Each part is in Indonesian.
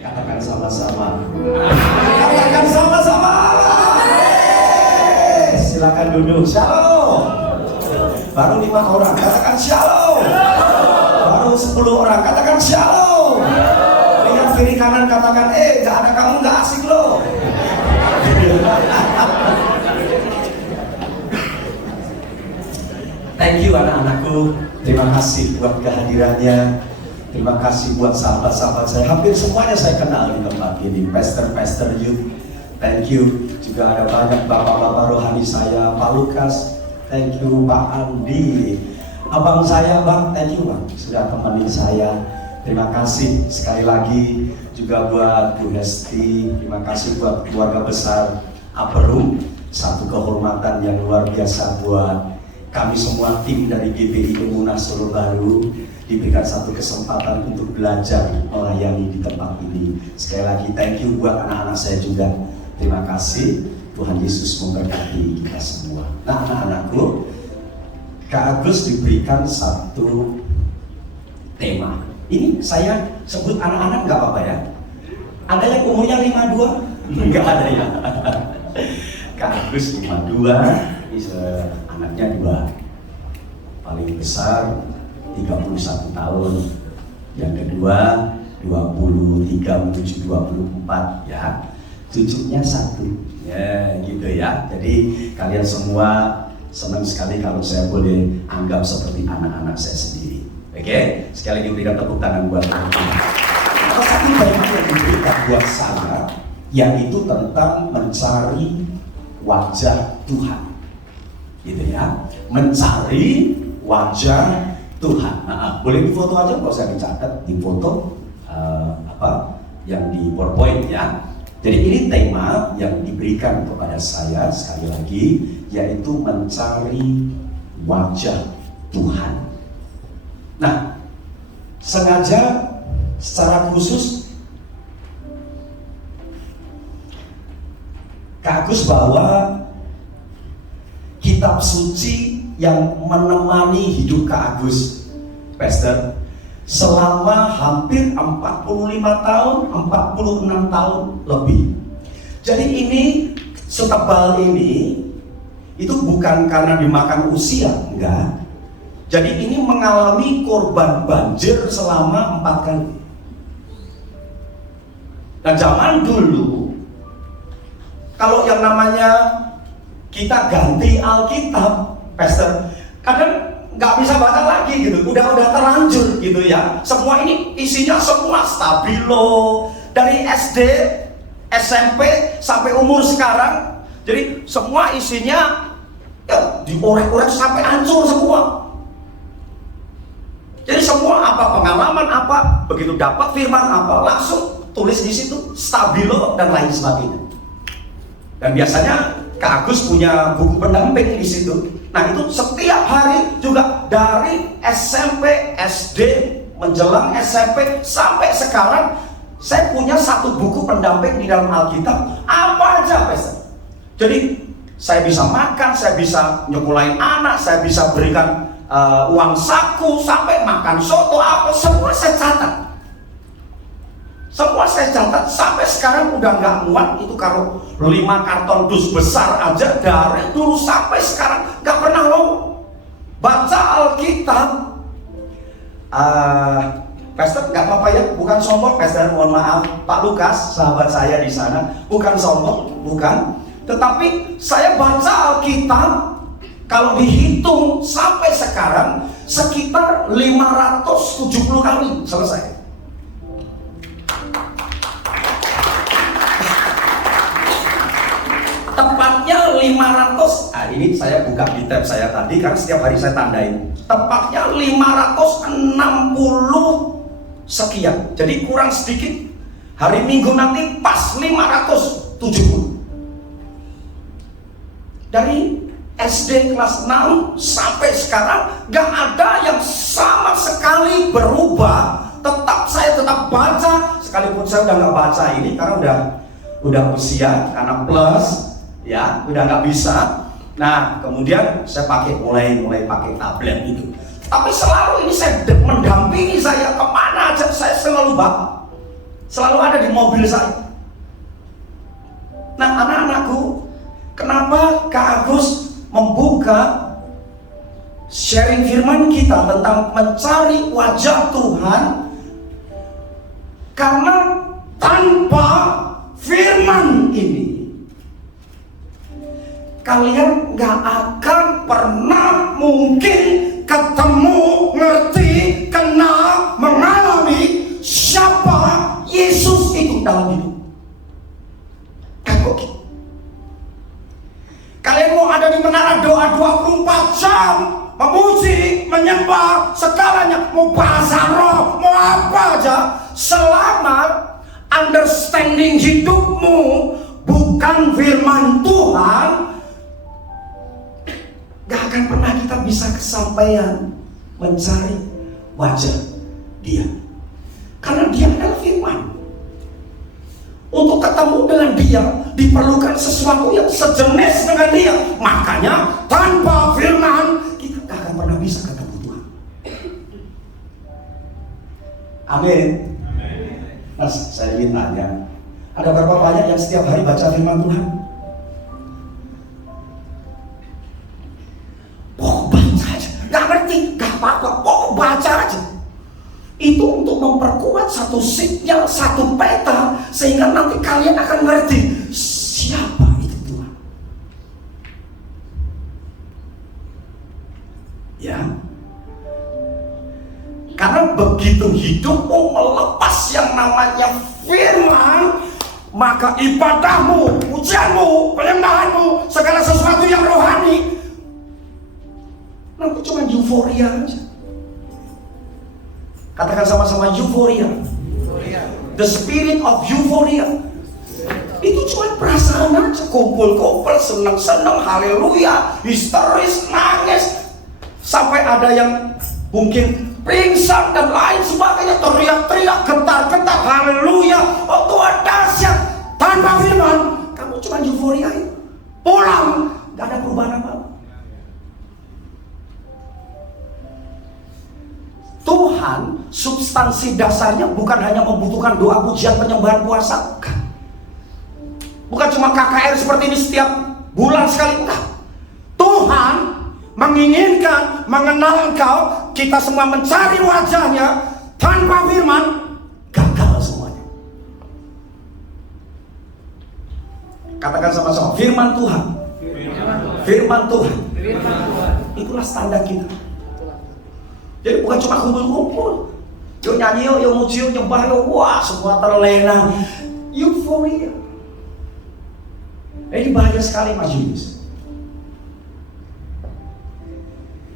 Katakan sama-sama. Katakan sama-sama. Silakan duduk. Shalom. Baru 5 orang, katakan shalom. Baru 10 orang, katakan shalom. Lihat kiri kanan, katakan gak ada kamu gak asik loh. Thank you anak-anakku. Terima kasih buat kehadirannya. Terima kasih buat sahabat-sahabat saya. Hampir semuanya saya kenal di tempat ini. Pastor youth, thank you. Juga ada banyak bapak-bapak rohani saya. Pak Lukas, thank you. Pak Andi, abang saya Bang, thank you Bang, sudah temenin saya. Terima kasih sekali lagi juga buat Bu Hesti. Terima kasih buat keluarga besar Aperum. Satu kehormatan yang luar biasa buat kami semua tim dari GBI Emunah Solo Baru, diberikan satu kesempatan untuk belajar melayani di tempat ini. Sekali lagi thank you buat anak-anak saya juga. Terima kasih. Tuhan Yesus memberkati kita semua. Nah anak-anakku, Kak Agus diberikan satu tema. Ini saya sebut anak-anak nggak apa-apa ya? Ada yang umurnya 52? Nggak ada ya? Kak Agus 52, anaknya 2. Paling besar 31 tahun, yang kedua 23 menuju 24 ya. Cucunya 1 ya gitu ya. Jadi kalian semua senang sekali kalau saya boleh anggap seperti anak-anak saya sendiri. Oke, sekali lagi berikan tepuk tangan buat mereka. Ada satu tema yang diberikan buat saya, yaitu tentang mencari wajah Tuhan, gitu ya. Mencari wajah Tuhan. Nah, boleh difoto aja, kalau saya dicatat di foto yang di PowerPoint ya. Jadi ini tema yang diberikan kepada saya sekali lagi, yaitu mencari wajah Tuhan. Nah, sengaja secara khusus Kak Agus bawa kitab suci yang menemani hidup Kak Agus, Pastor, selama hampir 45 tahun, 46 tahun lebih. Jadi ini, setebal ini, itu bukan karena dimakan usia, enggak. Jadi ini mengalami korban banjir selama 4 kali. Dan zaman dulu, kalau yang namanya kita ganti Alkitab, Pastor, kadang nggak bisa baca lagi gitu, udah terlanjur gitu ya. Semua ini isinya semua stabilo dari SD, SMP sampai umur sekarang. Jadi semua isinya ya diorek-orek sampai hancur semua. Jadi semua apa pengalaman apa, begitu dapat firman apa langsung tulis di situ stabilo dan lain sebagainya. Dan biasanya Kak Agus punya buku pendamping di situ. Nah itu setiap hari juga dari SMP, SD, menjelang SMP sampai sekarang saya punya satu buku pendamping di dalam Alkitab. Apa aja, Pastor. Jadi saya bisa makan, saya bisa nyekolahin anak, saya bisa berikan uang saku, sampai makan soto apa, semua saya catat. Semua saya catat, sampai sekarang udah nggak muat itu kalau 5 karton dus besar aja dari dulu sampai sekarang nggak pernah lo baca Alkitab. Pastor nggak apa-apa ya, bukan sombong Pastor, mohon maaf Pak Lukas, sahabat saya di sana, bukan sombong, bukan. Tetapi saya baca Alkitab, kalau dihitung sampai sekarang sekitar 570 kali selesai. Tepatnya 500, ini saya buka di tab saya tadi karena setiap hari saya tandain. Tepatnya 560 sekian, jadi kurang sedikit. Hari Minggu nanti pas 570. Dari SD kelas 6 sampai sekarang gak ada yang sama sekali berubah. Saya tetap baca, sekalipun saya udah gak baca ini karena udah usia, karena plus ya, udah nggak bisa. Nah kemudian saya mulai pakai tablet itu. Tapi selalu ini saya mendampingi saya kemana aja, saya selalu baca. Selalu ada di mobil saya. Nah, anak-anakku, kenapa Kak Agus membuka sharing firman kita tentang mencari wajah Tuhan? Karena tanpa firman ini, kalian gak akan pernah mungkin ketemu, ngerti, kenal, mengalami siapa Yesus itu dalam hidup. Kalian mau ada di menara doa 24 jam, memuji, menyembah, segalanya, mau bahasa roh, mau apa aja, selama understanding hidupmu bukan firman Tuhan, gak akan pernah kita bisa kesampaian mencari wajah Dia. Karena Dia adalah firman. Untuk ketemu dengan Dia diperlukan sesuatu yang sejenis dengan Dia. Makanya tanpa firman kita gak akan pernah bisa ketemu Tuhan. Amin. Mas, saya ingin tanya, ada berapa banyak yang setiap hari baca firman Tuhan? Pokok baca aja, gak ngerti, gak apa-apa, pokok baca aja. Itu untuk memperkuat satu sinyal, satu peta, sehingga nanti kalian akan ngerti siapa itu Tuhan. Ya, karena begitu hidupmu melepas yang namanya firman, maka ibadahmu, pujianmu, penyembahanmu, segala sesuatu yang rohani nanti cuma euforia aja. Katakan sama-sama, euforia. The spirit of euphoria. Itu cuma perasaan aja, kumpul-kumpul, senang-senang, haleluya, histeris, nangis, sampai ada yang mungkin pingsan dan lain sebagainya, teriak-teriak, gentar-gentar, haleluya, oh Tuhan dahsyat. Tanpa firman, kamu cuma euforia, pulang, gak ada perubahan apa-apa. Tuhan, substansi dasarnya bukan hanya membutuhkan doa, pujian, penyembahan, puasa. Bukan cuma KKR seperti ini setiap bulan sekali. Enggak. Tuhan menginginkan mengenal engkau. Kita semua mencari wajahnya. Tanpa firman, gagal semuanya. Katakan sama-sama, firman Tuhan. Firman Tuhan. Itulah standar kita. Jadi bukan cuma kumpul-kumpul, yuk nyanyi, yuk muji, yuk nyembah, yuk wah semua terlena, euforia. Ini bahaya sekali Mas Yunis.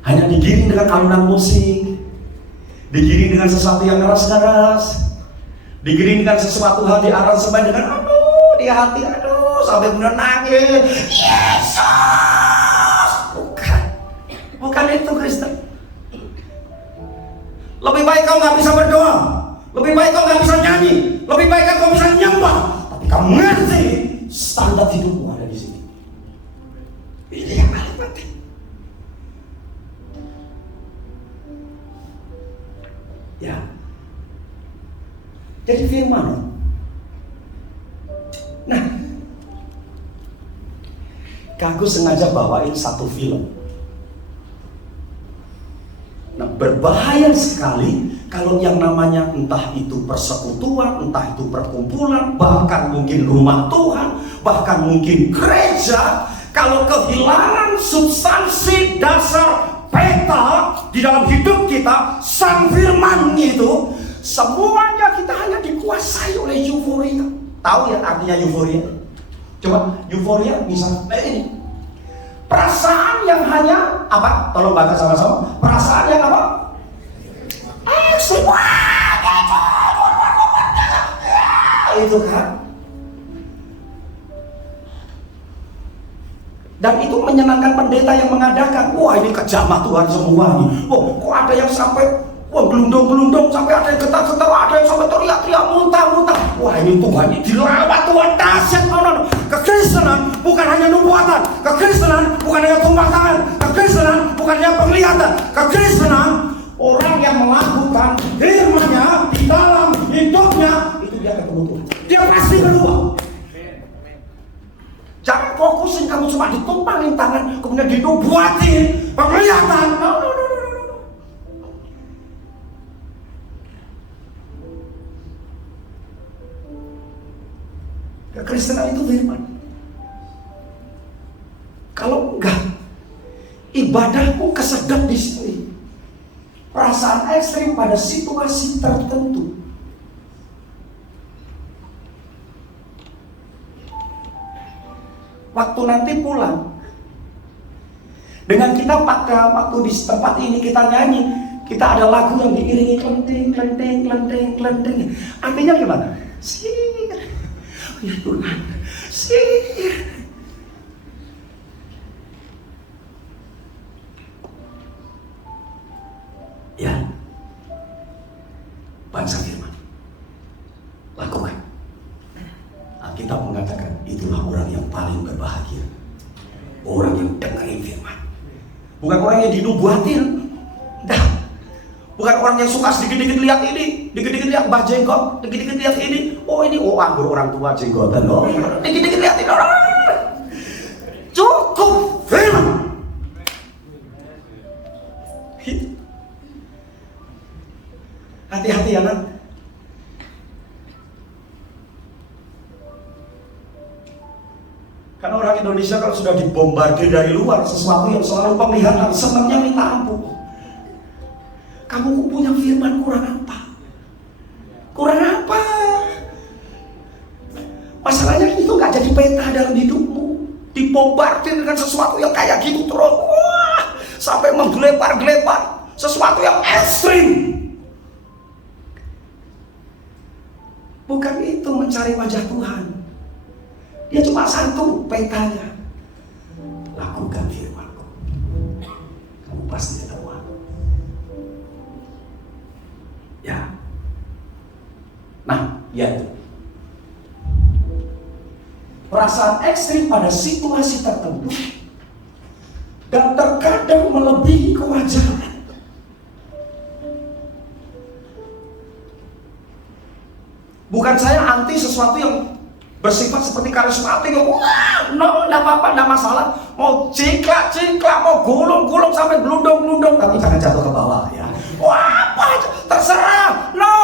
Hanya digiring dengan alunan musik, digiring dengan sesuatu yang keras-keras, digiring dengan sesuatu hal di aransemen dengan aduh di hati, aduh sampai benar nangis. Yesus, bukan itu Kristen. Lebih baik kau gak bisa berdoa, lebih baik kau gak bisa nyanyi, lebih baik kau bisa nyembah, tapi kamu ngerti standar hidupmu ada di sini. Ini yang paling penting. Ya, jadi firman. Nah, Kak Agus sengaja bawain satu film. Nah, berbahaya sekali kalau yang namanya entah itu persekutuan, entah itu perkumpulan, bahkan mungkin rumah Tuhan, bahkan mungkin gereja, kalau kehilangan substansi dasar peta di dalam hidup kita, sang firman itu, semuanya kita hanya dikuasai oleh euforia. Tahu ya artinya euforia? Coba euforia misalnya ini. Perasaan yang hanya apa? Tolong baca sama-sama. Perasaan yang apa? Itu kan. Dan itu menyenangkan pendeta yang mengadakan. Wah ini kejamah Tuhan semua nih. Oh kok ada yang sampai gelundung-gelundung, sampai ada yang getar-getar, ada yang sampai teriak-teriak, muntah-muntah. Wah ini Tuhan ini dilawat Tuhan dahsyat. No. Kekristenan bukan hanya nubuatan, kekristenan bukan hanya tumpah tangan, kekristenan bukan hanya penglihatan, kekristenan orang yang melakukan firman-Nya di dalam hidupnya itu dia ketemu Tuhan. Dia pasti keluar. Jangan fokusin kamu cuma ditumpangin tangan, kemudian dinubuatin, penglihatan. No. Kekristenan itu firman. Kalau enggak, ibadahmu kesedot di sini. Perasaan ekstrim pada situasi tertentu. Waktu nanti pulang, dengan kita pakai waktu di tempat ini kita nyanyi, kita ada lagu yang diiringi kelenteng. Artinya gimana? Sir, ya Tuhan, sir. Ya, bangsa firman, lakukan. Alkitab mengatakan itulah orang yang paling berbahagia, orang yang dengerin firman, bukan orang yang dinubuatin. Bukan orang yang suka sedikit-dikit lihat ini, dikit-dikit lihat bah jenggot, dikit-dikit lihat ini. Oh ini, anggur orang tua jenggotan loh. Dikit-dikit lihat ini orang. Cukup firman. Hati-hati ya nak. Karena orang Indonesia kalau sudah dibombardir dari luar sesuatu yang selalu penglihatan, senangnya minta ampun. Kamu punya firman kurang apa? Kurang apa? Masalahnya itu gak jadi peta dalam hidupmu. Dibombardir dengan sesuatu yang kayak gitu terus. Wah, sampai menggelepar-gelepar. Sesuatu yang ekstrim. Bukan itu mencari wajah Tuhan. Dia cuma satu petanya. Lakukan firman-Ku. Kamu pasti ketemu. Ya. Nah, ya. Perasaan ekstrim pada situasi tertentu dan terkadang melebihi kewajaran. Bukan saya anti sesuatu yang bersifat seperti karismatik. Wah, no, enggak apa-apa, enggak masalah. Mau ciklak, mau gulung sampai gelundung, tapi jangan jatuh ke bawah ya. Wah, apa aja, terserah. No.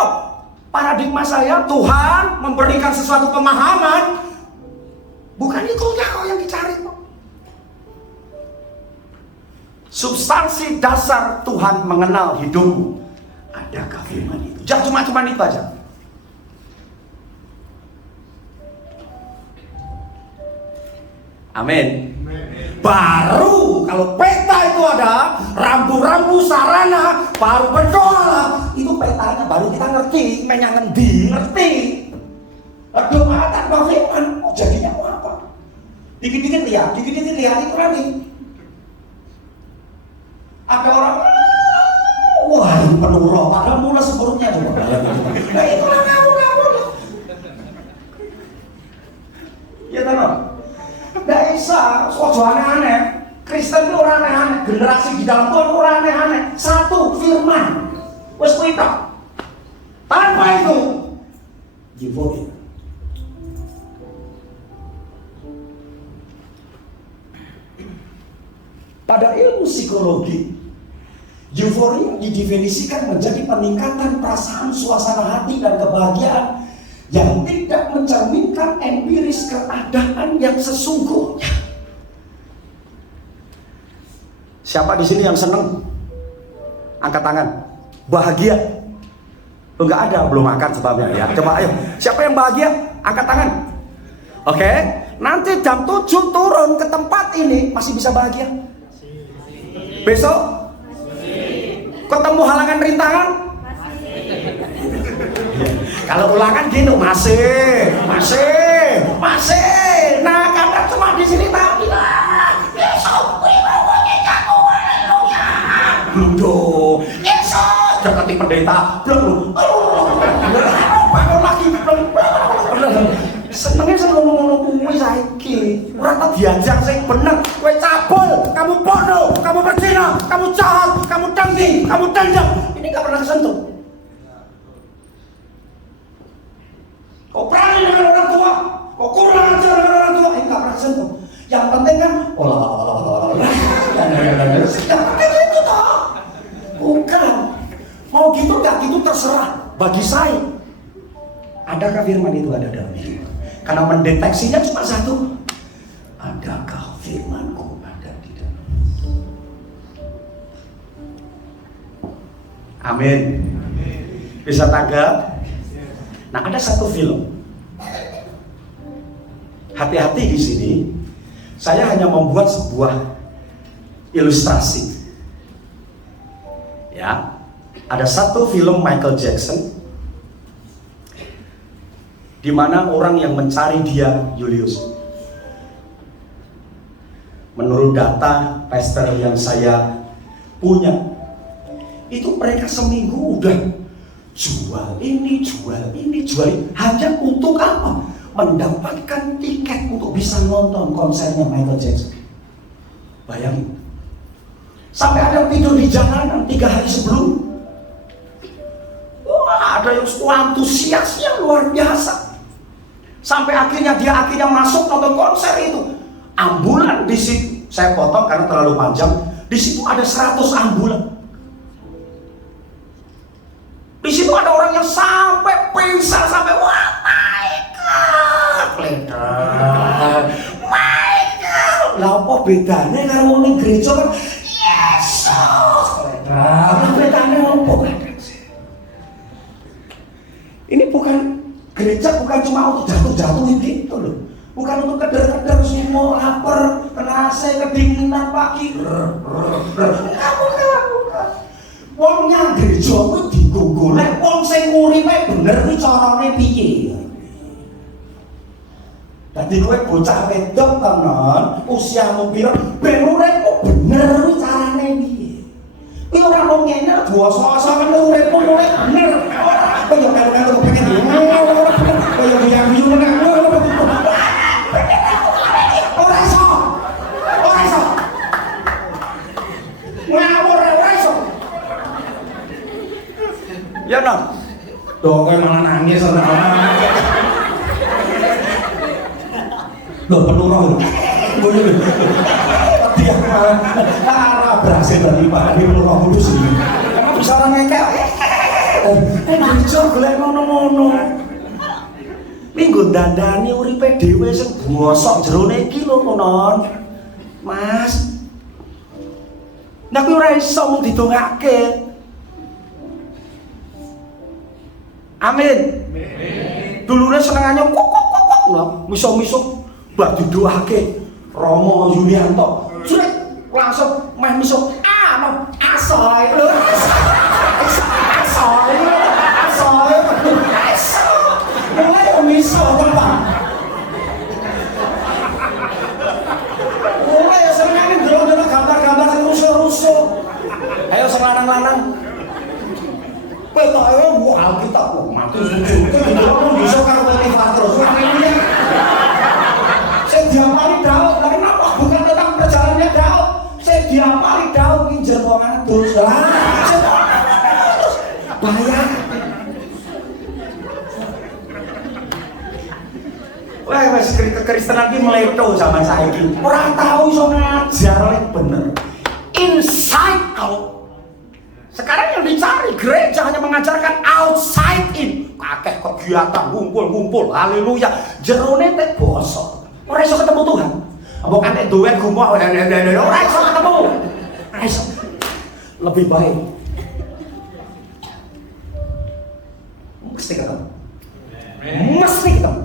Paradigma saya, Tuhan memberikan sesuatu pemahaman. Bukan itu kok yang dicari. Substansi dasar Tuhan mengenal hidupmu. Adakah firman itu? Jangan cuma itu aja. Amin. Baru kalau peta itu ada, rambu-rambu sarana, baru berdoa. Itu petanya baru kita ngerti, ngerti. Doa tanpa firman, jadinya apa? Dikit-dikit lihat itu lagi. Ada orang, wah ini penuh roh, padahal mulai seburuknya coba. Nah itulah ngabur-ngabur. Ya kan? Nggak bisa, soal aneh-aneh. Kristen itu orang aneh-aneh, generasi di dalam Tuhan orang aneh-aneh. Satu, firman. Wes kuita. Tanpa itu, euforia. Pada ilmu psikologi, euforia didefinisikan menjadi peningkatan perasaan, suasana hati dan kebahagiaan yang tidak mencerminkan empiris keadaan yang sesungguhnya. Siapa di sini yang senang? Angkat tangan. Bahagia? Enggak ada, belum makan sebabnya ya. Coba ayo. Siapa yang bahagia? Angkat tangan. Oke. Nanti jam 7 turun ke tempat ini masih bisa bahagia? Besok? Ketemu halangan rintangan? Kalau ulangan gitu masih. Nah, kadang cuma di sini tadi lah. Besok belum. Besok seperti pendeta belum. Bangun lagi belum. Senengnya saya ngomong-ngomong kuwi saiki. Ora tak diajak sing bener. Kowe cabul, kamu bodoh, kamu berzina, kamu jahat, kamu dengki, kamu dendam. Ini enggak pernah kesentuh. tersentuh. Yang penting kan, yang penting itu toh. Bukan. Mau gitu nggak gitu terserah. Bagi saya, adakah firman itu ada dalam hidup? Karena mendeteksinya cuma satu. Adakah firmanku ada di dalam? Amin. Bisa tanggap? Nah, ada satu film. Hati-hati di sini. Saya hanya membuat sebuah ilustrasi. Ya. Ada satu film Michael Jackson di mana orang yang mencari dia Julius. Menurut data pastor yang saya punya, itu mereka seminggu udah jual ini, jual ini, jual ini. Hanya untuk apa? Mendapatkan tiket untuk bisa nonton konsernya Michael Jackson. Bayangin. Sampai ada tidur di jalanan 3 hari sebelum. Wah, ada yang antusiasnya luar biasa. Sampai akhirnya dia masuk nonton konser itu. Ambulan di situ, saya potong karena terlalu panjang. Di situ ada 100 ambulan. Di situ ada orang yang sampai pingsan, sampai wah my God, my God. Lah apa bedanya kalau ning gereja kan Yesus. Bedanya apa? Ini bukan gereja, bukan cuma untuk jatuh-jatuhin gitu loh. Bukan untuk keder-keder semua lapar, kena AC, kedinginan pagi. Bukan. Wong nang gereja kuwi digogolek wong sing uripe bener kuwi carane piye. Dadi kowe bocah wedok tenan, usiamu pira, ben uripmu bener kuwi carane piye. Kuwi ora mung ngene basa-basa kan uripmu mulai bener. Kaya karo-karo pengen ngono. Kaya biang-biang nang ora iso. Ngawur ora iso. Ya non. Tuh kowe malah nangis ora. Loh penuh roh. Dia malah berhasil dari Pak di penuh roh kudus ini. Kamu bisa orang ngekek. Gereja golek ngono-ngono. Minggu dandani uripe dhewe sing bosok jerone iki lho non. Mas. Nek kuwi ora iso mung didongake. Amin. Dulure senengane kok lho, miso-miso mbah didoake Romo Yulianto. Jrek langsung meh miso asoy. Mulai miso teman. Mulai senengane delok-delok gambar-gambar sing rusuh-rusuh. Ayo sing lanang-lanang. Petoke wah kita mati sujud. Delok bisa karo motivator. Soalnya saya diapali Daud. Lah kenapa bukan tentang perjalanannya Daud? Saya diapali Daud ki jero ngadus. Bahaya. Wah, wes kekristenan ki meleto zaman saiki. Ora tau iso ngajar lek bener. Inside out. Sekarang yang dicari gereja hanya mengajarkan outside in. Kakek kegiatan ngumpul-ngumpul, haleluya. Jerone teh bosok. Ora iso ketemu Tuhan. Mbok antek duwe gumoh ora iso ketemu. Ora iso. Lebih baik mesti ketemu. Mesti ketemu.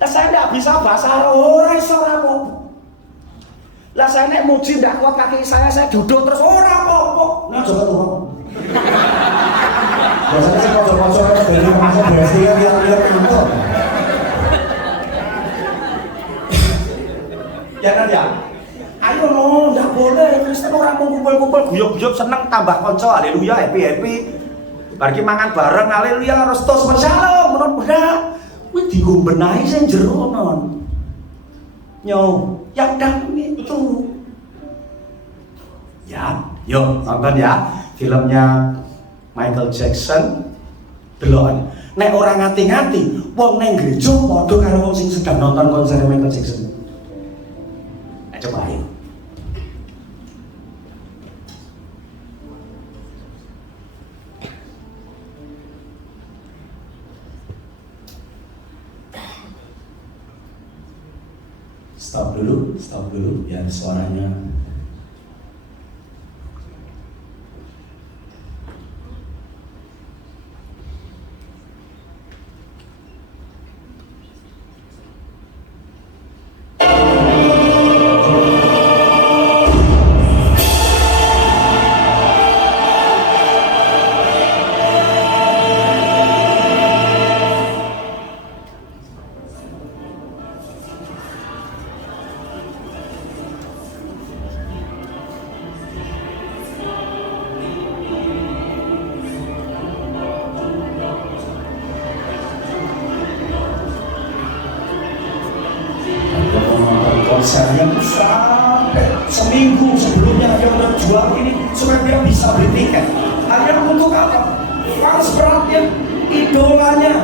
Lah saya tidak bisa bahasa ora iso ora apa. Lah saya nek muji ndak kuat kaki saya duduk terus ora apa-apa. Nah coba tuh. Biasanya sih pojok-pojok dari masuk berarti ya lihat itu. Ya kan ya. Ayo no, ndak boleh Kristen orang mau kumpul-kumpul guyub-guyub seneng tambah kanca haleluya happy. Bar ki mangan bareng haleluya resto shalom menurut budak. Kuwi dienggo benahi sing jero non. Nyo, yang dalam itu. Ya, yuk nonton ya filmnya Michael Jackson. Deloken. Nek orang ngati-ngati, wong neng gereja padha karo wong sing sedang nonton konser Michael Jackson. Stop dulu, biar suaranya. Konser yang sampai seminggu sebelumnya dia udah jual ini supaya dia bisa beli tiket. Hanya untuk apa? Fans beratnya, idolanya.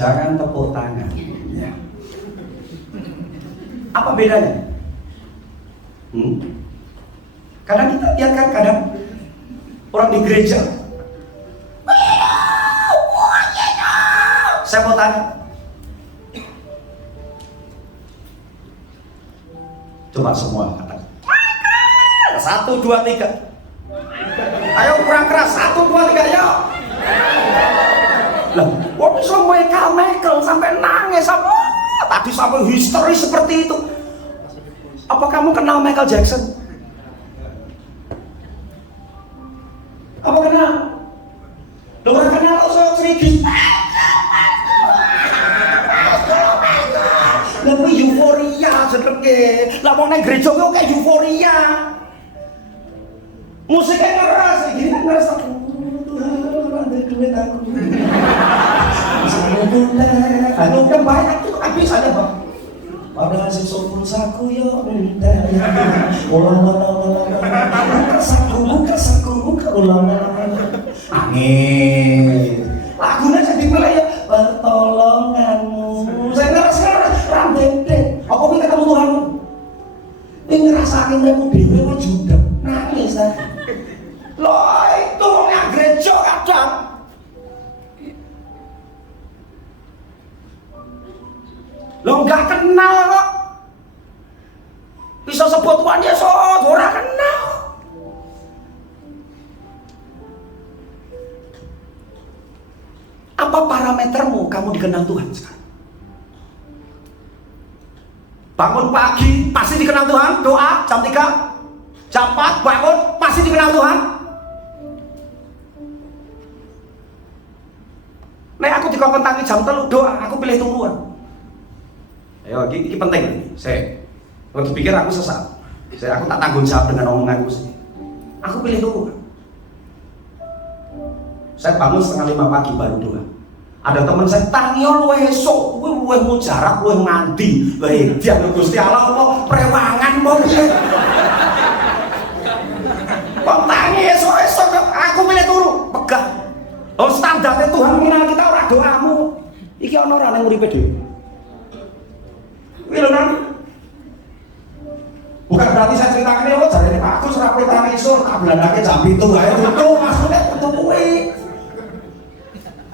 Jangan tepuk tangan. Ya. Apa bedanya? Kadang kita lihat kan, kadang orang di gereja. Saya mau tanya. Coba semua katakan. 1, 2, 3. Ayo kurang keras. 1, 2, 3, ayo. Lah, kok bisa Michael sampai nangis tadi sampai histeris seperti itu? Apa kamu kenal Michael Jackson? Apa kenal? Lo orang kenal so serigis. Lebih euforia sedeke. Lah mau naik gereja kok kayak euforia. Musiknya ngeras, gini kan ngeras. Tuhan, ada duit aku. Aduh kan banyak tuh habis ada bang. Pada hasil sopun saku yo entah. Ulang. Saku ulang. Angin. Lagunya jadi mulai ya pertolonganmu. Saya ngerasa rambende. Aku minta kamu Tuhan. Ini ngerasain kamu dewe juga nangis tadi. Loh itu yang gereja kadang. Lo nggak kenal kok, bisa sebut Tuhan Yesus, orang kenal. Apa parametermu kamu dikenal Tuhan sekarang? Bangun pagi pasti dikenal Tuhan, doa jam 3, jam 4 bangun pasti dikenal Tuhan. Nek aku dikongkon tangi jam 3 doa, aku pilih turuan. Ayo, ini penting. Saya dipikir aku sesat. Aku tak tanggung jawab dengan omonganku sendiri. Aku pilih turuan. Saya bangun setengah 5 pagi baru doa. Ada teman saya tangio luwih esuk, kuwi luwih mujarab, luwih mandi. Lah dia Gusti Allah apa prewangan apa. Kok tangi esuk-esuk aku pilih turu, pegah. Oh standarnya Tuhan mengenal kita ora doamu. Iki ana ora nang uripe dhewe. Kuwi lho nang. Bukan berarti saya ceritakan ini, jadi aku serap tangi esuk, tak belandake jam 7 ae itu maksudnya itu kuwi.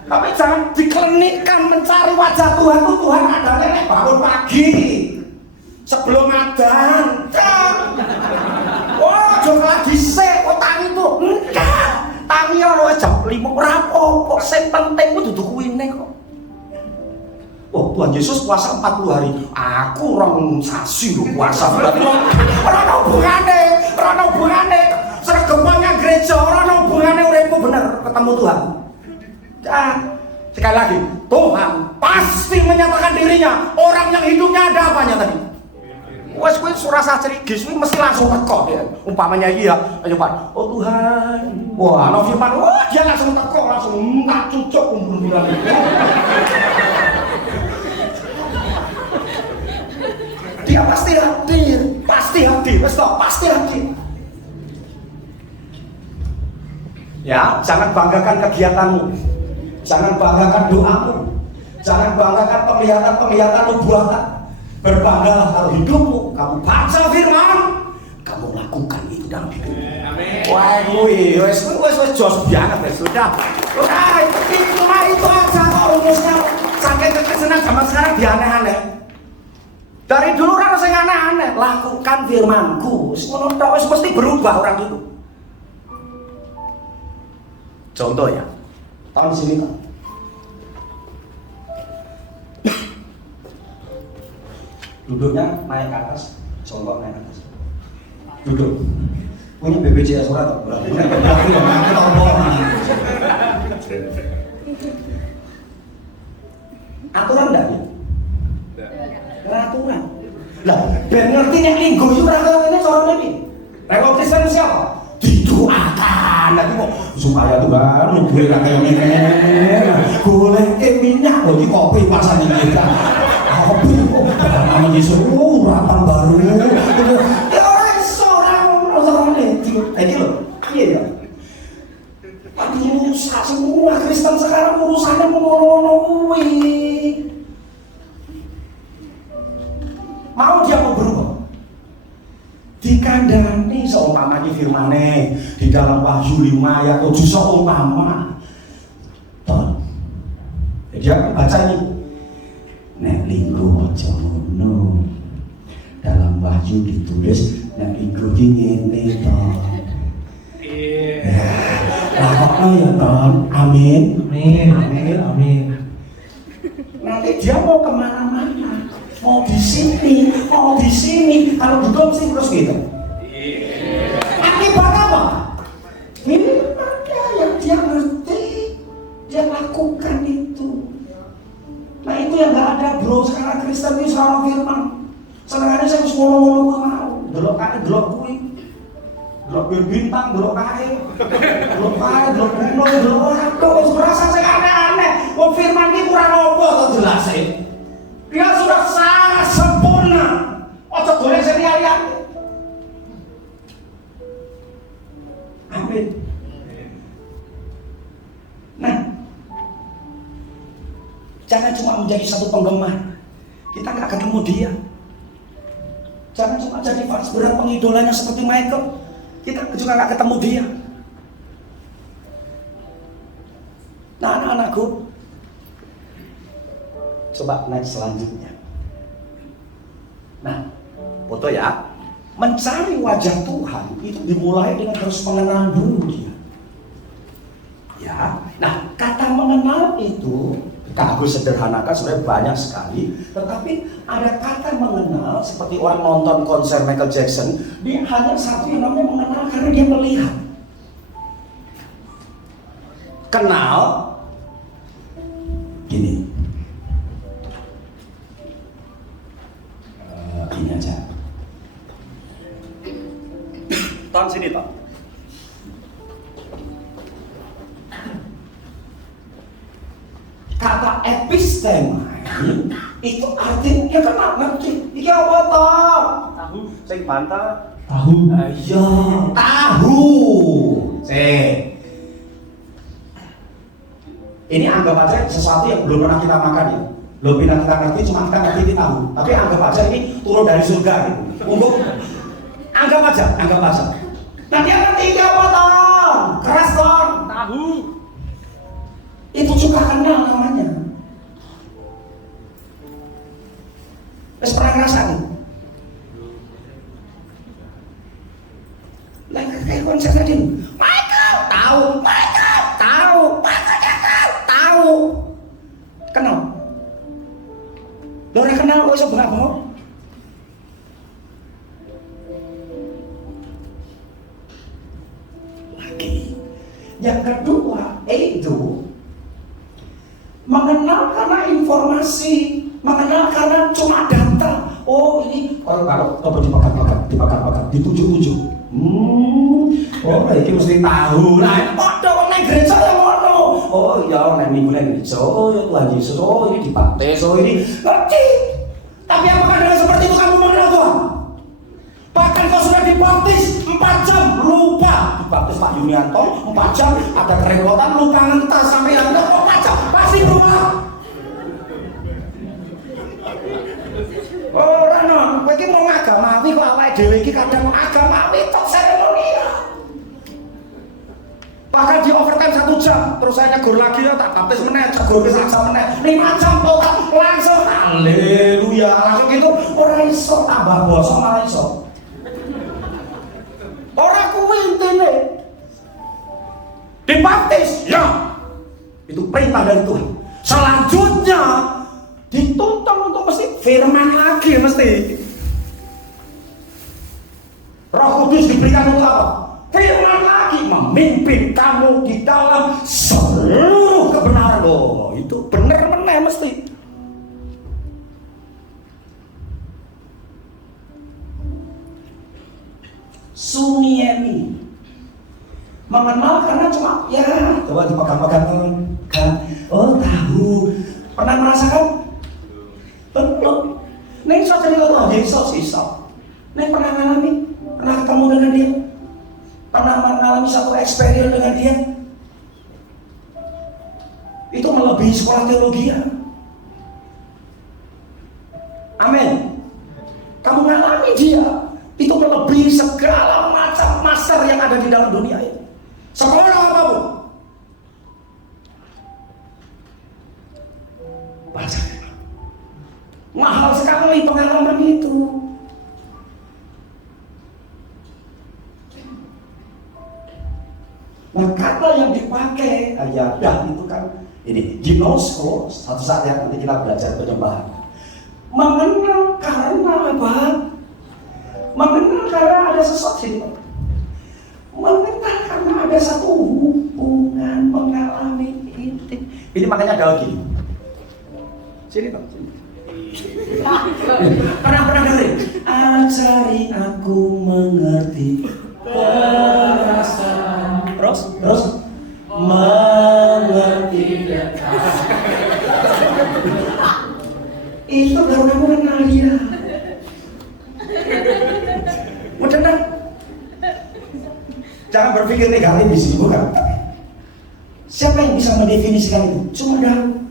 Tapi jangan diklinikkan mencari wajah Tuhan itu Tuhan adanya nek bangun pagi sebelum adzan. Wah, jangan lagi sik kok tangi itu. Enggak. Tangi ono jam 5 ora apa-apa, sing penting ku dudu kuwine kok. Oh, Tuhan Yesus puasa 40 hari. Aku rong sasi lho puasa berarti. Ora ono hubungane. Sregepane gereja ora ono hubungane uripku bener ketemu Tuhan. Sekali lagi, Tuhan pasti menyatakan dirinya. Orang yang hidupnya ada apanya tadi? Wes kuwi surasa cerigis kuwi mesti langsung teko ya. Umpamanya iki ya, coba. Oh Tuhan. Wah, ana firman, wah dia langsung teko, langsung tak cucuk umur-umuran itu. Dia pasti hadir. Wes toh, pasti hadir. Ya, jangan banggakan kegiatanmu. Jangan banggakan doamu, jangan banggakan penglihatan nubuatan. Berbanggalah kalau hidupmu, kamu baca firman, kamu lakukan itu dalam hidupmu. Wah, wes jos banget wes sudah. Udah itu aja kok rumusnya. Saking kesenang zaman sekarang dia aneh-aneh. Dari dulu orang sing aneh-aneh, lakukan firmanku. Ngono tok wis mesti berubah orang itu. Contoh ya. Tahun sini kan duduknya naik ke atas, contoh naik ke atas duduk punya BPJS surat atau berarti punya berarti yang nanti tombol aturan enggak ya? Aturan lah, biar ngerti yang linggo itu aturan ini soalnya ini rekor Kristen siapa? Didoakan lagi kok supaya Tuhan lu boleh kayak ini boleh minyak loh di kopi pasan ini kita kopi kok nama Yesus ratang baru ya orang ini loh iya ya tapi rusak semua Kristen sekarang urusannya mengono-ngono mau dia mau berubah dikandani seumpamanya firmane di dalam Wahyu 5 ayat 7 seumpama dia baca ini nek linggo aja ngono dalam Wahyu ditulis nek linggo ki ngene to lah kok ya ton amin nanti dia mau kemana-mana mau di sini, kalau duduk sih terus gitu. Akibat apa? Ini ada yang dia ngerti, dia lakukan itu. Nah itu yang nggak ada bro sekarang Kristen ini seorang firman. Sekarang saya harus ngomong-ngomong mau, delok kae, delok kuwi, delok bintang, delok kae, delok gunung, delok aduh, merasa saya aneh-aneh. Wong firman ini kurang apa to jelasin? Dia sudah sangat sempurna. Ojo boleh selian. Amin. Nah, jangan cuma menjadi satu penggemar. Kita nggak ketemu dia. Jangan cuma jadi fans berat pengidolanya seperti Michael. Kita juga nggak ketemu dia. Nah, anak-anakku, coba next selanjutnya. Nah, foto ya. Mencari wajah Tuhan itu dimulai dengan harus mengenal dulu dia. Ya. Nah, kata mengenal mengenal itu, aku sederhanakan sebenarnya banyak sekali, tetapi ada kata mengenal seperti orang nonton konser Michael Jackson, dia hanya satu yang namanya mengenal karena dia melihat. Kenal, gini, ini aja. Tahun sini Pak. Kata episteme itu artinya kenal ngerti. Iki apa toh? Tahu. Sing bantah. Tahu. Iya, tahu. Ini anggap aja sesuatu yang belum pernah kita makan ya. Belum pernah kita ngerti, cuma kita ngerti ini tahu. Tapi anggap aja ini turun dari surga gitu. Untuk anggap aja. Nah dia ngerti iki apa toh? Keras toh? Tahu. Itu juga kenal namanya. Wes pernah ngerasain? Lah kayak konser tadi. Michael tahu. Kenal. Lo ora kenal kok iso bengak-bengok? Lagi. Yang kedua, itu mengenal karena informasi, mengenal karena cuma data. Oh ini kalau dipakai dituju-tuju. Oh ini mesti tahu. Nah, padha wong nang gereja ya ngono. Oh iya nang minggu nang gereja. Oh ya Tuhan Yesus. Oh ini dibaptis. Oh ini ngerti. Tapi apakah dengan seperti itu kamu mengenal Tuhan? Bahkan kau sudah dibaptis 4 jam lupa. Dibaptis Pak Yunianto 4 jam ada kerepotan lupa ngentas sampai Anda kok 4 jam pasti lupa. Ora no, kowe iki mau agamawi kok awake dhewe iki kadang agamawi tok seremonial. Bahkan di overtime 1 jam, terus saya negur lagi ya tak baptis meneh, cegur ke 1 jam meneh, 5 jam total langsung haleluya, langsung gitu ora iso tambah basa malah iso. Ora kuwi intine. Dibaptis, ya. Itu perintah dari Tuhan. Selanjutnya dituntun untuk mesti firman lagi mesti. Roh Kudus diberikan untuk apa? Firman lagi memimpin kamu di dalam seluruh kebenaran. Oh, itu benar meneh mesti. Sumiemi mengenal karena cuma ya coba dipegang-pegang kan. Oh tahu. Pernah merasakan? Belum. Neng so cerita Tuhan Yesus iso. Neng pernah ngalami? Pernah ketemu dengan dia? Pernah mengalami satu experience dengan dia? Itu melebihi sekolah teologi ya. Amin. Kamu mengalami dia, itu melebihi segala macam master yang ada di dalam dunia ini. Sekolah apapun. Baca. Mahal sekali pengalaman itu. Nah kata yang dipakai ayat itu kan ini ginosko, satu saat yang nanti kita belajar penyembahan. Mengenal karena apa? Mengenal karena ada sesuatu. Mengenal karena ada satu hubungan mengalami intim. Ini makanya ada lagi. Sini Pak. Pernah dengerin? Ajari aku mengerti perasaan. Terus mengerti. Itu baru kamu kenal dia. Mudah kan? Jangan berpikir negatif di sini, bukan? Siapa yang bisa mendefinisikan itu? Cuma dalam.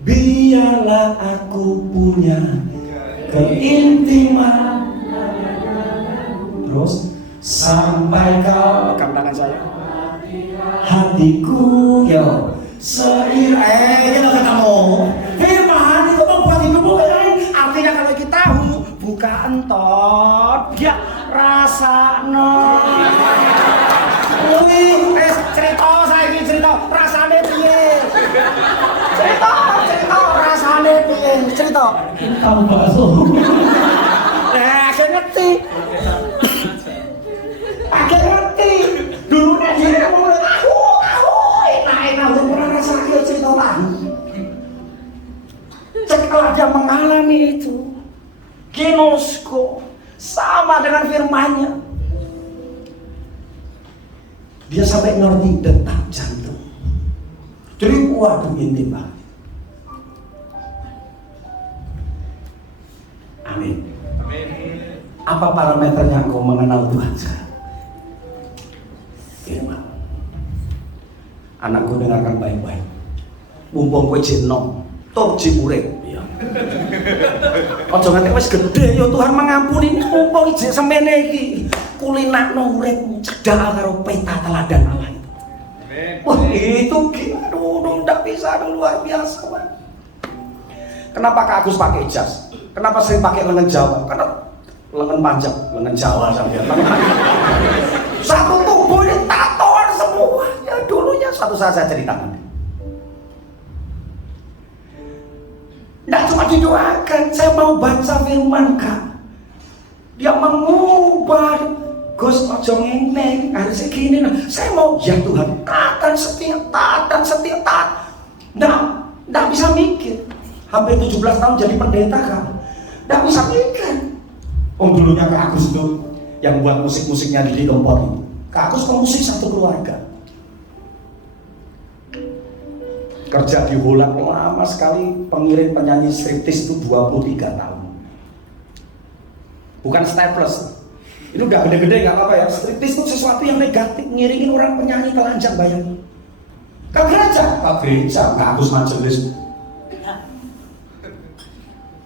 Biarlah aku punya keintiman. Terus sampai kau pegang tangan saya. Hatiku yo kita ketemu. Firman itu membuat hidupmu lain. Artinya kalau kita tahu buka entot dia rasa no. Cerita saya Cerita rasane piye? Cerita. Tahu bakso. Akhirnya ngerti. Akhirnya ngerti. Dulu dia ngomong, aku enak pernah rasanya cerita lagi. Setelah dia mengalami itu, ginosko sama dengan firman-Nya. Dia sampai ngerti detak jantung. Jadi waduh intim banget. Amin. Apa parameternya engkau mengenal Tuhan sekarang? Firman. Anakku dengarkan baik-baik. Mumpung kowe jek nom, tur jek urip. Ya. Aja nganti wis gedhe ya Tuhan mengampuni mumpung jek semene iki. Kulinakno uripmu cedhak karo peta teladan Allah itu. Wah, itu aduh, ndak bisa, luar biasa, Pak. Kenapa Kak Agus pakai jas? Kenapa sering pakai lengan Jawa? Karena lengan panjang, lengan Jawa sampai satu tubuh ini tatoan semua. Ya dulunya satu saat saya ceritakan. Tidak cuma didoakan, saya mau baca firman Kak. Dia mengubah Gus ojo ngene, harus segini. Saya mau ya Tuhan, taat dan setia. Nggak bisa mikir. Hampir 17 tahun jadi pendeta kan. Nggak bisa mikir. Oh dulunya Kak Agus itu yang buat musik-musiknya di Dompot itu. Kak Agus pemusik satu keluarga. Kerja di Holland lama sekali, pengiring penyanyi striptis itu 23 tahun. Bukan staples. Itu udah gede-gede nggak apa-apa ya. Striptis itu sesuatu yang negatif, ngiringin orang penyanyi telanjang bayangin. Ke gereja, Kak Agus majelis.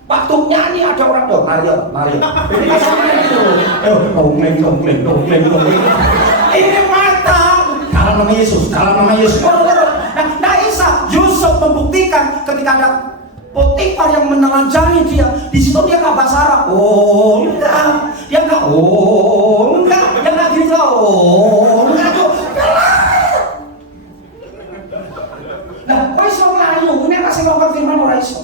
Waktu nyanyi ada orang tuh, Maria. Ini kan sama gitu. Dongkleng. Ini mata. Dalam nama Yesus. Nah Isa, Yusuf membuktikan ketika ada Potifar yang menelanjangi dia, di situ dia nggak bahasa Arab. Oh enggak, dia nggak. Oh enggak, dia nggak gitu. Oh enggak tuh. Nah, kau iso ngelayu, ini kasih ngomong firman orang iso.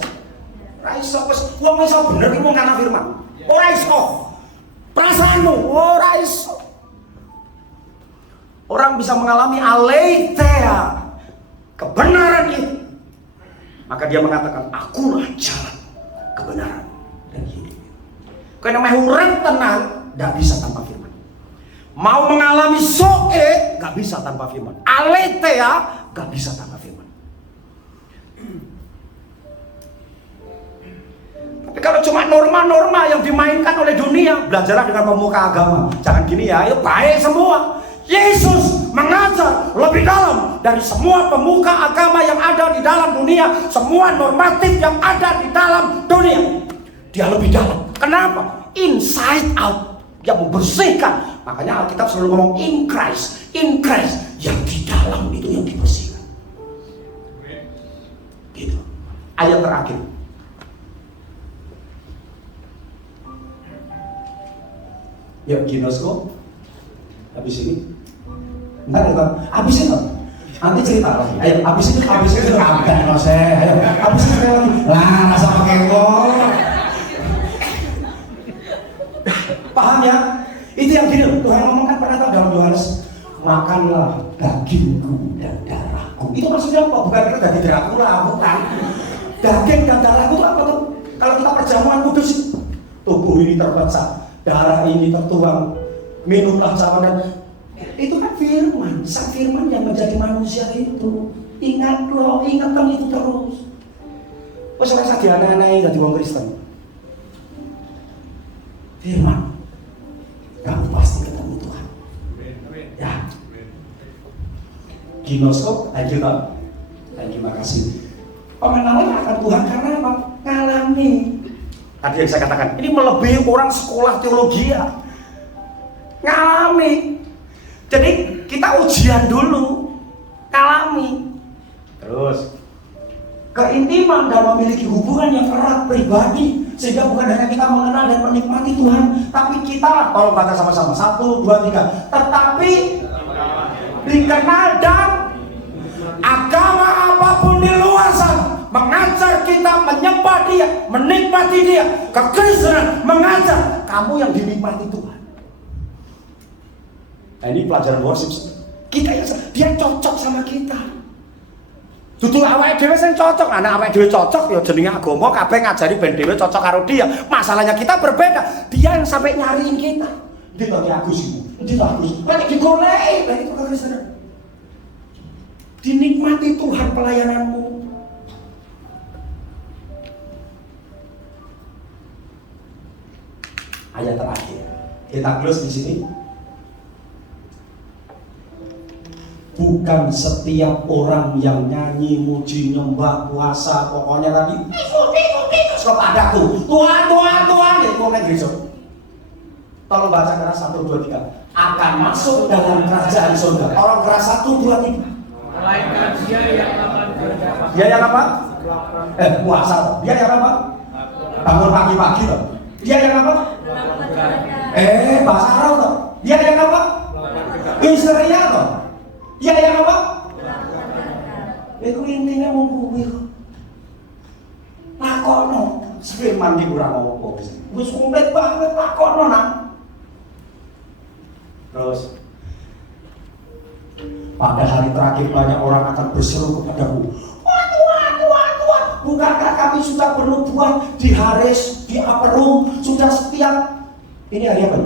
Raiso, wong iso bener iki mung karena firman. Ora iso. Perasaanmu ora iso. Orang bisa mengalami aletheia, kebenaran itu. Maka dia mengatakan, akulah jalan, kebenaran dan hidup. Karena mau urip tenang, enggak bisa tanpa firman. Mau mengalami soe, enggak bisa tanpa firman. Aletheia, enggak bisa tanpa firman. Tapi kalau cuma norma-norma yang dimainkan oleh dunia, belajarlah dengan pemuka agama. Jangan gini ya, ayo baik semua. Yesus mengajar lebih dalam dari semua pemuka agama yang ada di dalam dunia, semua normatif yang ada di dalam dunia. Dia lebih dalam. Kenapa? Inside out, yang membersihkan. Makanya Alkitab selalu ngomong in Christ, yang di dalam itu yang dibersihkan. Gitu. Ayat terakhir. Yuk Ginosko, habis ini, ntar ya Bang, habis ini nanti cerita lagi. Ayo, habis itu kagak no saya. Ayo, habis itu lagi. Lah, rasa pakai gol. Paham ya? Itu yang gini, Tuhan ngomong kan pada dalam Yohanes, makanlah dagingku dan darahku. Itu maksudnya apa? Bukan kita daging Dracula, bukan. Daging dan darahku itu apa tuh? Kalau kita perjamuan kudus, tubuh ini terpecah, darah ini tertuang, minumlah sama dan itu kan firman, sang firman yang menjadi manusia itu. Ingat loh, ingatkan itu terus. Wes ora usah dianeh-anehi dadi wong Kristen. Firman, kamu pasti ketemu Tuhan. Ya. Ginoskop, thank you Pak. Thank you, makasih. Pengenalan akan Tuhan karena apa? Ngalami. Tadi yang saya katakan, ini melebihi orang sekolah teologi ya. Ngalami. Jadi kita ujian dulu, ngalami. Terus keintiman dan memiliki hubungan yang erat pribadi, sehingga bukan hanya kita mengenal dan menikmati Tuhan, tapi kita, tolong baca sama-sama, 1, 2, 3. Tetapi dikenal dan agama apapun di luar dia, menikmati dia. Kekristenan mengajar kamu yang dinikmati Tuhan. Nah, ini pelajaran worship. Kita yang dia cocok sama kita. Dudu awake dhewe sing cocok, anak awake dhewe cocok ya jenenge agama kabeh ngajari ben dhewe cocok karo dia. Masalahnya kita berbeda. Dia yang sampai nyariin kita. Ndi to Ki Agus iku? Ndi to Agus? Kok digoleki? Lah itu kekristenan. Dinikmati Tuhan pelayananmu. Ayat terakhir. Kita close di sini. Bukan setiap orang yang nyanyi, muji, nyembah, puasa, pokoknya tadi ikut kepadaku. Tuhan, Tuhan, Tuhan. Ya, komen gereja. Tolong baca keras 1, 2, 3. Akan masuk dalam kerajaan surga. Orang keras 1, 2, 3. Melainkan dia yang akan berdapat. Dia yang apa? Puasa. Dia yang apa? Bangun pagi-pagi toh. Dia yang apa? Bahasa Arab toh. Dia yang apa? Israel toh. Dia yang apa? Iku intinya mau kuwi kok. Takono, firman iki ora ngopo. Wis komplit banget takono nang. Terus pada hari terakhir banyak orang akan berseru kepadaku. Tuhan, bukankah kami sudah bernubuat di Haris, di Aperum, sudah setiap ini hari apa?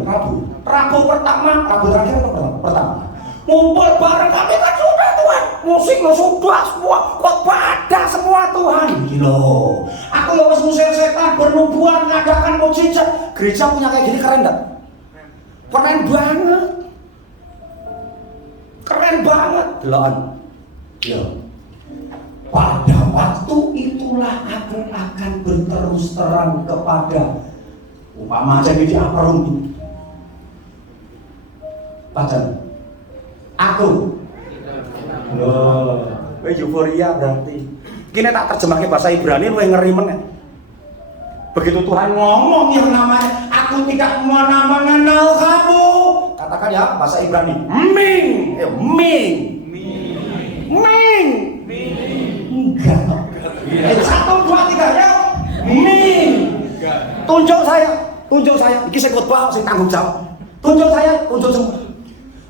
Rabu pertama, Rabu terakhir atau pertama? Ngumpul bareng kami kan sudah Tuhan, musik sudah semua, khotbah ada semua Tuhan. Gila, aku yang harus ngusir setan, bernubuat, ngadakan mujizat. Gereja punya kayak gini keren gak? Keren banget. Keren banget. Deloan. Ya. Pada waktu itulah aku akan berterus terang kepada umpama aja di Aperum ini. Pacar. Aku. Loh, euforia berarti. Kini tak terjemahkan bahasa Ibrani lu yang ngeri meneh. Begitu Tuhan ngomong yang namanya aku tidak mengenal kamu. Katakan ya bahasa Ibrani. Ming. Enggak. 1, 2, 3 ya. Ming. Tunjuk saya. Iki sing khotbah sing tanggung jawab. Tunjuk saya.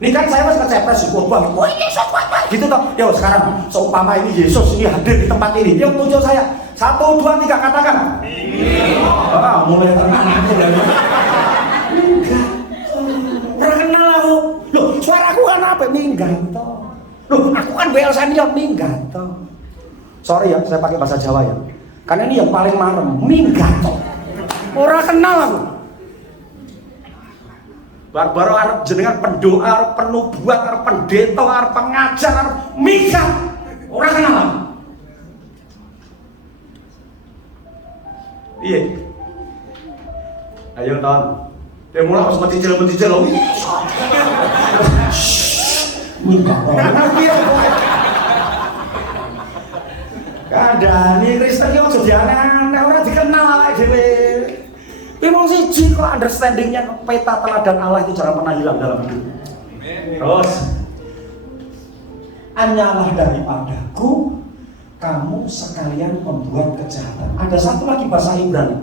Ini kan saya masih kecepres khotbah. Wah, Yesus khotbah. Gitu toh. Yo sekarang seumpama ini Yesus ini hadir di tempat ini. Yo tunjuk saya. 1, 2, 3 katakan. Mulai tenang aku dari. Enggak. Ora kenal aku. Loh, suaraku kan apa? Minggat toh. Loh, aku kan BL senior minggat toh. Sorry ya, saya pakai bahasa Jawa ya. Karena ini yang paling marem, minggat toh. Ora kenal aku. Baru arep jenengan pendoa, arep penubuat, arep pendeta, arep pengajar, arep minggat. Ora kenal aku. Iya. Ayo ton. Dia mulai harus mencicil. Minggat. Kadang ini Kristen yang jadi aneh-aneh, orang dikenal awake dhewe. Memang siji kok understandingnya peta teladan Allah itu jangan pernah hilang dalam hidup. Terus hanyalah daripadaku kamu sekalian membuat kejahatan. Ada satu lagi bahasa Ibrani.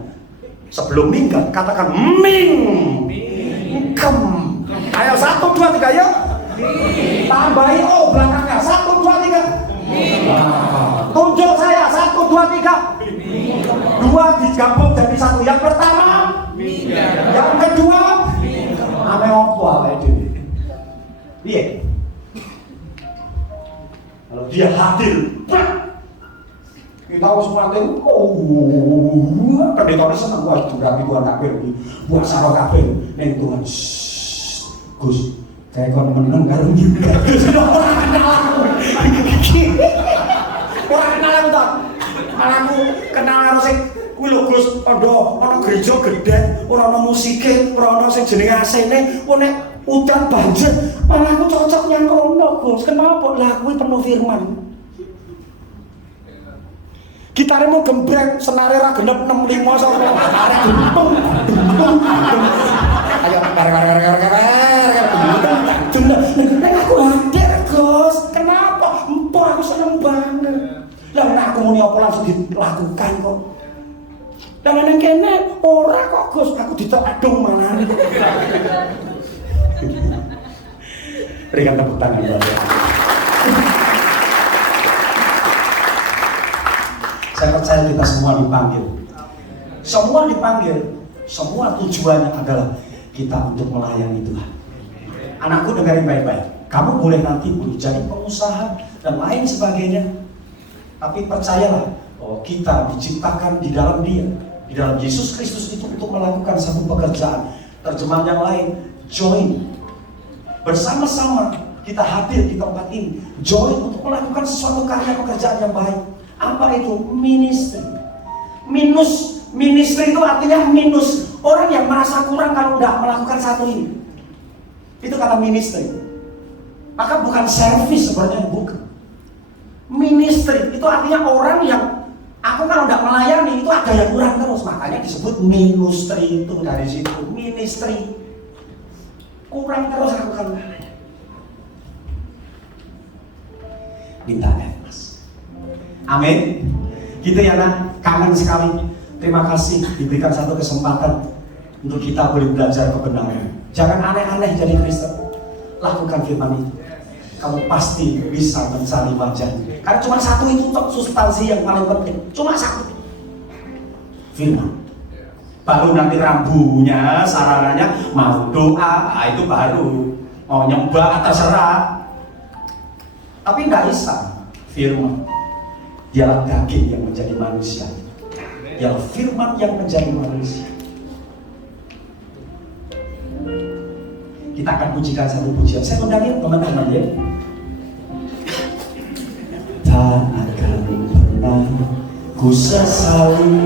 Sebelum minggat katakan mingkem. Ayo 1, 2, 3 ya. Tambahi belakangnya 1, 2, 3. Tunjuk saya 1, 2, 3. 2 digabung jadi 1. Yang pertama yang kedua ame opo awake dhewe. Piye? Kalau dia hadir, kita harus mati. Pendetanya seneng buat berarti Tuhan kabeh buat saro kabeh ning Tuhan. Gus, kayak kon meneng karo juga. Ora kenal aku to. Aku kenal karo sing kuwi lho Gus, ana gereja gedhe, ora ana musike, ora ana sing jenenge AC-ne, nek udan banjir, malah aku cocok nyang kono Gus. Kenapa? Lah kuwi penuh firman. Gitare mau gembreng, senare ra genep 65 sapa. Arek dumpung. Ayo nek aku hadir Gus. Kenapa? Empuk aku seneng banget. Lah nek aku muni apa langsung dilakukan kok. Dan nang kene ora kok Gus, aku ditedung malah. Berikan tepuk tangan buat dia. Saya percaya kita semua dipanggil. Semua dipanggil. Semua tujuannya adalah kita untuk melayani Tuhan. Anakku dengerin baik-baik. Kamu boleh nanti jadi pengusaha dan lain sebagainya. Tapi percayalah, kita diciptakan di dalam Dia, di dalam Yesus Kristus itu untuk melakukan satu pekerjaan. Terjemahan yang lain, join. Bersama-sama kita hadir di tempat ini, join untuk melakukan sesuatu karya pekerjaan yang baik. Apa itu? Ministry. Ministry itu artinya minus. Orang yang merasa kurang kalau tidak melakukan satu ini. Itu kata ministry. Maka bukan service sebenarnya, bukan. Ministry itu artinya orang yang aku kalau tidak melayani itu ada yang kurang terus. Makanya disebut ministry itu dari situ. Ministry. Kurang terus aku kan. Minta Mas. Amin. Gitu ya nak, kangen sekali. Terima kasih diberikan satu kesempatan untuk kita boleh belajar kebenaran. Jangan aneh-aneh jadi Kristen. Lakukan firman itu. Kamu pasti bisa mencari wajah. Karena cuma satu itu substansi yang paling penting. Cuma satu. Firman. Baru nanti rambunya, sarananya mau doa, itu baru. Mau nyembah, terserah. Tapi nggak bisa. Firman. Dialah daging yang menjadi manusia. Dialah firman yang menjadi manusia. Kita akan pujikan satu pujian. Saya undang ya teman-teman ya. Tak akan pernah ku sesali